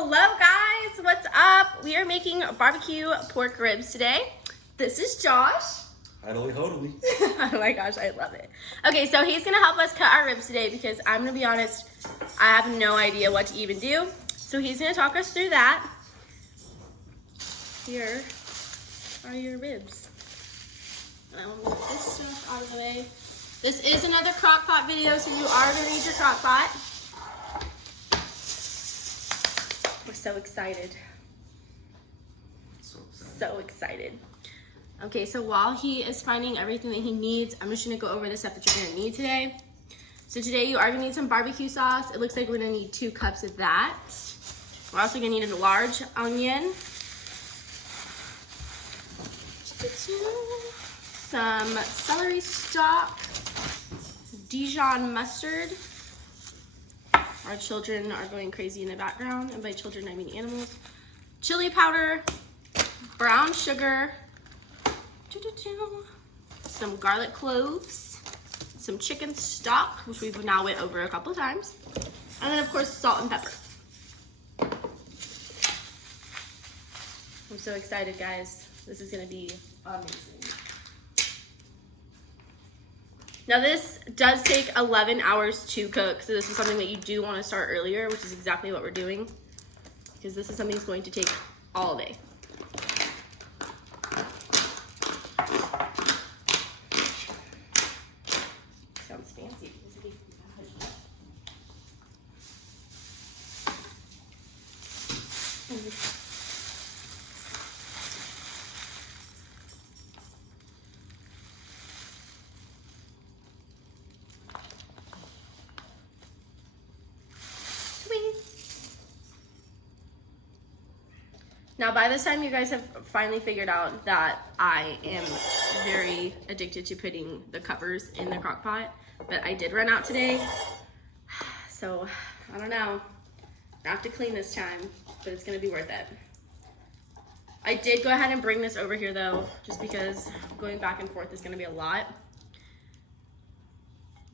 Hello guys, what's up? We are making barbecue pork ribs today. This is Josh. Idly hodily. Oh my gosh, I love it. Okay, so he's gonna help us cut our ribs today because I'm gonna be honest, I have no idea what to even do. So he's gonna talk us through that. Here are your ribs. And I'm gonna get this stuff out of the way. This is another Crockpot video, so you are gonna need your Crockpot. We're so excited. So excited. Okay, so while he is finding everything that he needs, I'm just gonna go over the stuff that you're gonna need today. So today you are gonna need some barbecue sauce. It looks like we're gonna need 2 cups of that. We're also gonna need a large onion. Some celery stalk, Dijon mustard. Our children are going crazy in the background, and by children I mean animals. Chili powder, brown sugar, some garlic cloves, some chicken stock, which we've now went over a couple of times, and then of course salt and pepper. I'm so excited, guys. This is gonna be amazing. Now this does take 11 hours to cook, so this is something that you do want to start earlier, which is exactly what we're doing, because this is something that's going to take all day. Sounds fancy. Now, by this time, you guys have finally figured out that I am very addicted to putting the covers in the crock pot, but I did run out today, so I don't know. I have to clean this time, but it's gonna be worth it. I did go ahead and bring this over here though, just because going back and forth is gonna be a lot.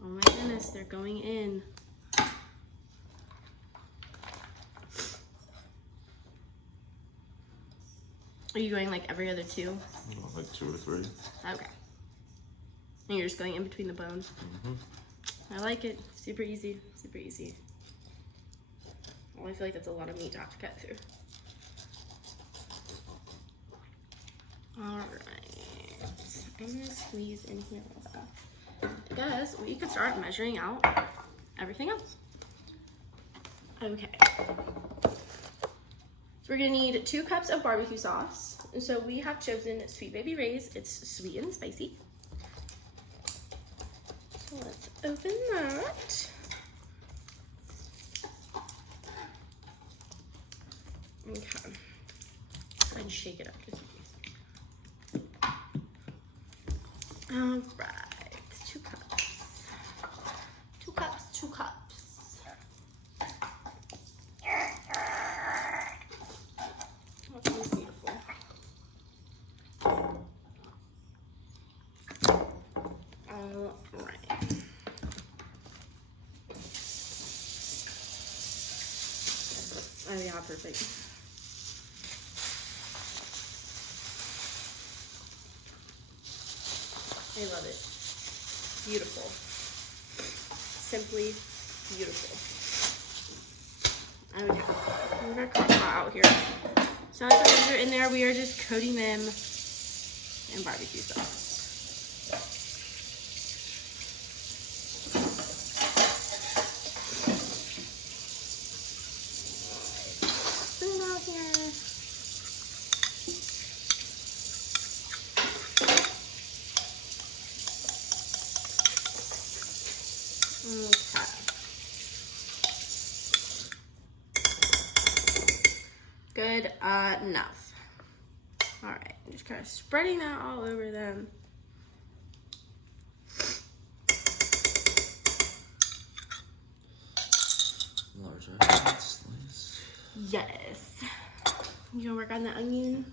Oh my goodness, they're going in. Are you going like every other 2? Like 2 or 3. Okay. And you're just going in between the bones. I like it. Super easy. Super easy. Well, I feel like that's a lot of meat to have to cut through. Alright. I'm going to squeeze in here a little bit. Because we could start measuring out everything else. Okay. So we're gonna need 2 cups of barbecue sauce. And so we have chosen Sweet Baby Ray's. It's sweet and spicy. So let's open that. Okay. Go ahead and shake it up just in case. All right, 2 cups. 2 cups, 2 cups. Oh yeah, perfect. I love it. Beautiful. Simply beautiful. Okay, we're gonna cut that out here. So as the ribs are in there, we are just coating them in barbecue sauce. Okay. Good enough. All right, just kind of spreading that all over them. Large onion slice. Yes. You gonna work on the onion?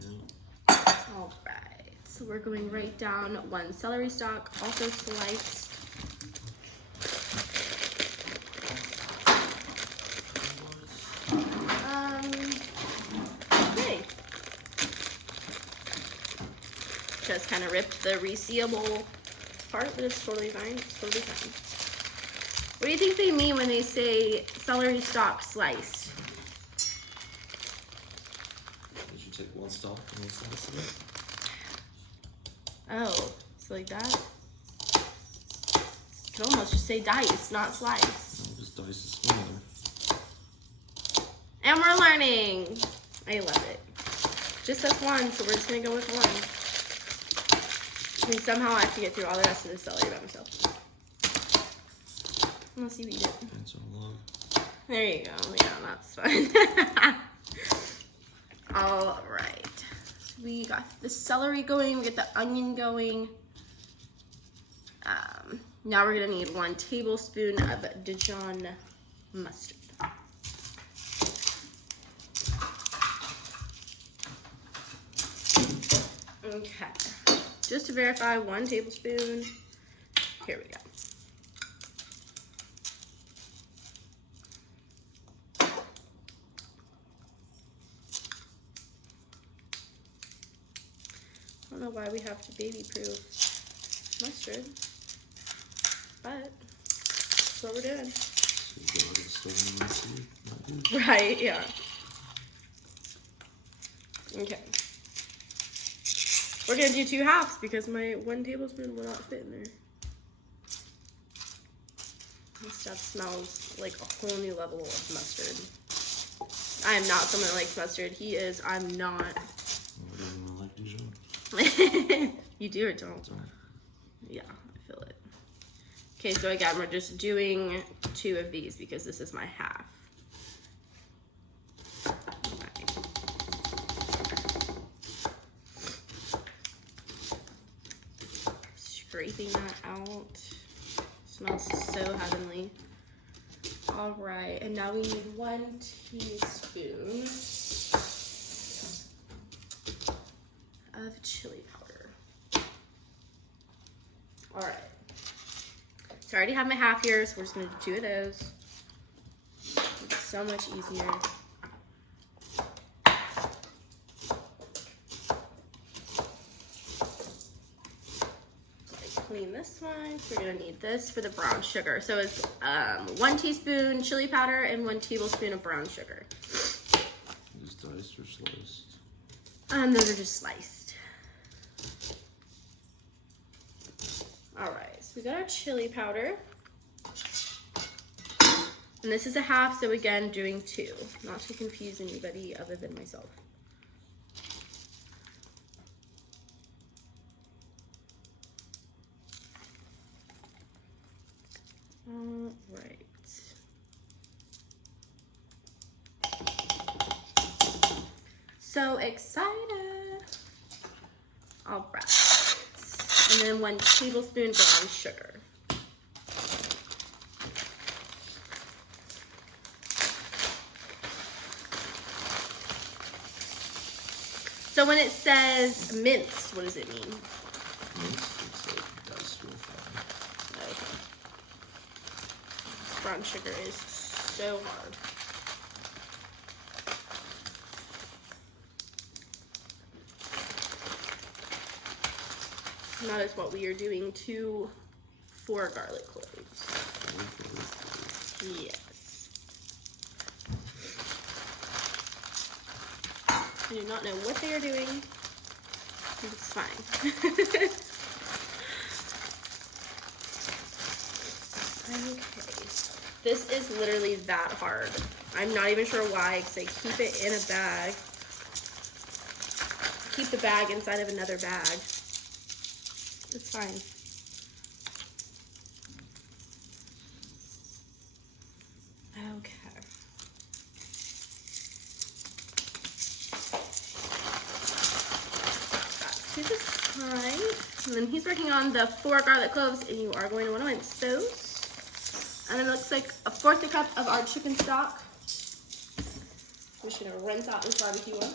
Yeah. All right. So we're going right down 1 celery stalk, also sliced. does kind of rip the resealable part, but it's totally fine. It's totally fine. What do you think they mean when they say celery stalk sliced? Did you take one stalk and one slice of it? Oh, so like that? You could almost just say dice, not slice. No, just dice is smaller. And we're learning. I love it. Just that's one, so we're just gonna go with one. I mean, somehow I have to get through all the rest of the celery by myself. Unless you eat it. It's all love. There you go. Yeah, that's fun. All right. So we got the celery going. We get the onion going. Now we're gonna need 1 tablespoon of Dijon mustard. Okay. Just to verify, 1 tablespoon. Here we go. I don't know why we have to baby-proof mustard, but that's what we're doing. So you go to the store and see. Right, yeah. Okay. We're gonna do 2 halves because my 1 tablespoon will not fit in there. This stuff smells like a whole new level of mustard. I am not someone that likes mustard. He is, I'm not. I don't like Dijon. You do or don't? Yeah, I feel it. Okay, so again, we're just doing 2 of these because this is my half. Right. Scraping that out. Smells so heavenly. All right, and now we need 1 teaspoon of chili powder. All right. So I already have my half here, so we're just gonna do 2 of those. It's so much easier. Clean this one. So we're gonna need this for the brown sugar. So it's 1 teaspoon chili powder and 1 tablespoon of brown sugar. These diced or sliced? Those are just sliced. All right, so we got our chili powder. And this is a half, so again, doing 2. Not to confuse anybody other than myself. All right. So excited. All right. And then 1 tablespoon brown sugar. So when it says minced, what does it mean? Minced, it's like diced real fine. Okay. Brown sugar is so hard. And that is what we are doing to 4 garlic cloves. Yes. I do not know what they are doing. It's fine. Okay. This is literally that hard. I'm not even sure why, because I keep it in a bag. Keep the bag inside of another bag. It's fine. Okay. To the side. And then he's working on the 4 garlic cloves, and you are going to want to mince those. And then it looks like 1/4 cup of our chicken stock. I'm just going to rinse out this barbecue one.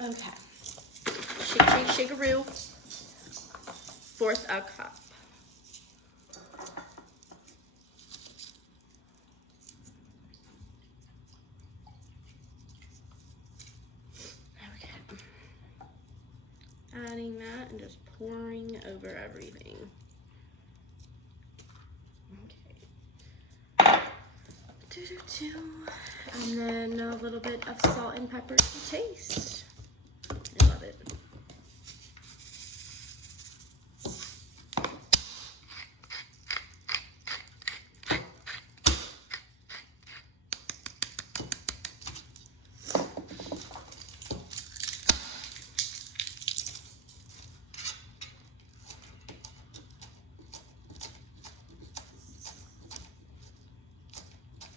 Okay. Shake, shake, shakaroo. 1/4 a cup. Okay. Adding that and just pouring over everything. Okay. And then a little bit of salt and pepper to taste. I love it.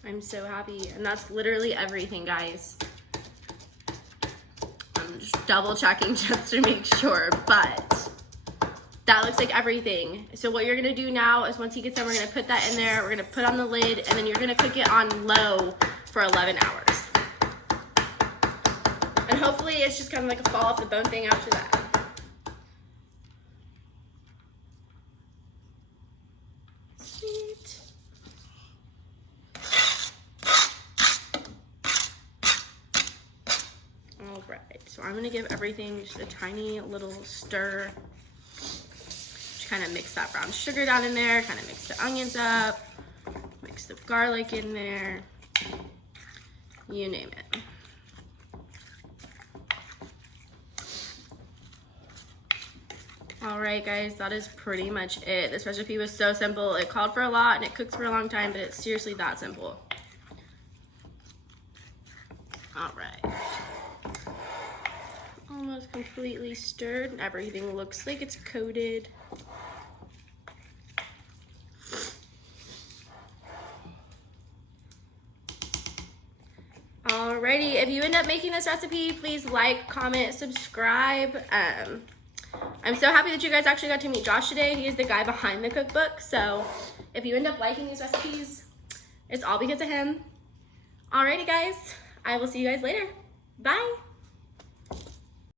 I'm so happy, and that's literally everything, guys. I'm just double checking just to make sure, but that looks like everything. So what you're gonna do now is once he gets done, we're gonna put that in there, we're gonna put on the lid, and then you're gonna cook it on low for 11 hours. And hopefully it's just kind of like a fall off the bone thing after that. Sweet. All right, so I'm gonna give everything just a tiny little stir. Just kind of mix that brown sugar down in there, kind of mix the onions up, mix the garlic in there, you name it. All right, guys, that is pretty much it. This recipe was so simple. It called for a lot and it cooks for a long time, but it's seriously that simple. All right. Almost completely stirred. Everything looks like it's coated. Alrighty, if you end up making this recipe, please like, comment, subscribe. I'm so happy that you guys actually got to meet Josh today. He is the guy behind the cookbook. So if you end up liking these recipes, it's all because of him. Alrighty, guys, I will see you guys later. Bye.